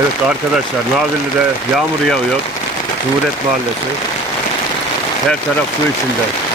Evet arkadaşlar, Nazilli'de yağmur yağıyor. Cumhuriyet Mahallesi. Her taraf su içinde.